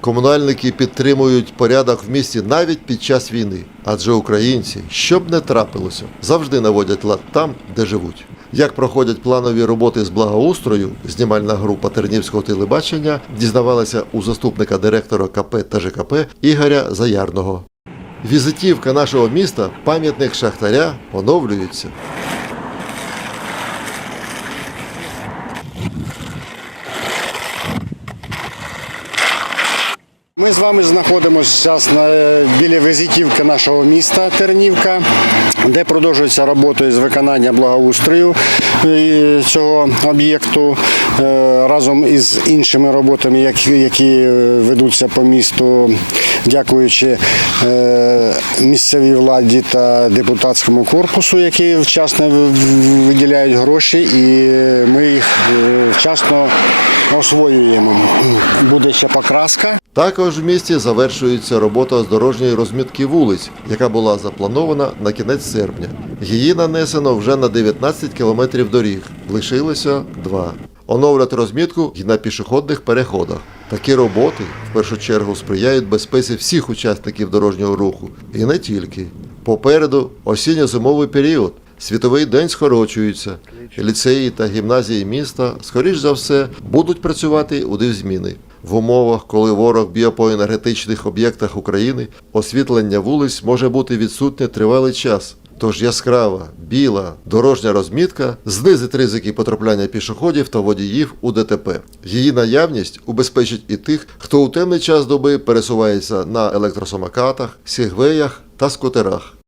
Комунальники підтримують порядок в місті навіть під час війни, адже українці, що б не трапилося, завжди наводять лад там, де живуть. Як проходять планові роботи з благоустрою, знімальна група Тернівського телебачення дізнавалася у заступника директора КП та ЖКП Ігоря Заярного. Візитівка нашого міста, пам'ятник Шахтаря, оновлюється. Також в місті завершується робота з дорожньої розмітки вулиць, яка була запланована на кінець серпня. Її нанесено вже на 19 кілометрів доріг, лишилося два. Оновлять розмітку і на пішохідних переходах. Такі роботи в першу чергу сприяють безпеці всіх учасників дорожнього руху, і не тільки. Попереду осінньо-зимовий період. Світовий день скорочується. Ліцеї та гімназії міста, скоріш за все, будуть працювати у зміни. В умовах, коли ворог б'є по енергетичних об'єктах України, освітлення вулиць може бути відсутнє тривалий час. Тож яскрава, біла, дорожня розмітка знизить ризики потрапляння пішоходів та водіїв у ДТП. Її наявність убезпечить і тих, хто у темний час доби пересувається на електросамокатах, сігвеях та скутерах.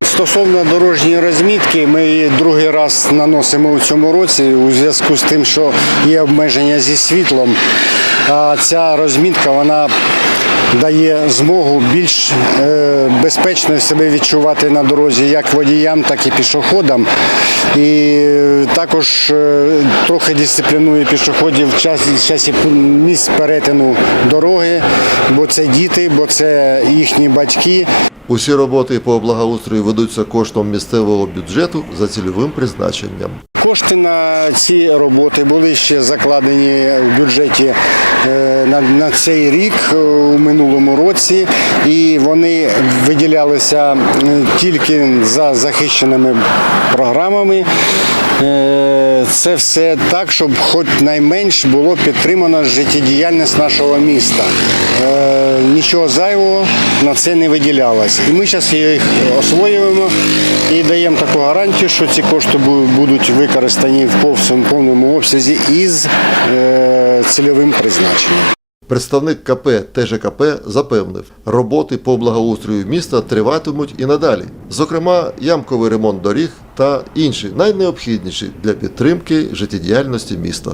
Усі роботи по благоустрою ведуться коштом місцевого бюджету за цільовим призначенням. Представник КП ТЖКП запевнив, роботи по благоустрою міста триватимуть і надалі, зокрема, ямковий ремонт доріг та інші найнеобхідніші для підтримки життєдіяльності міста.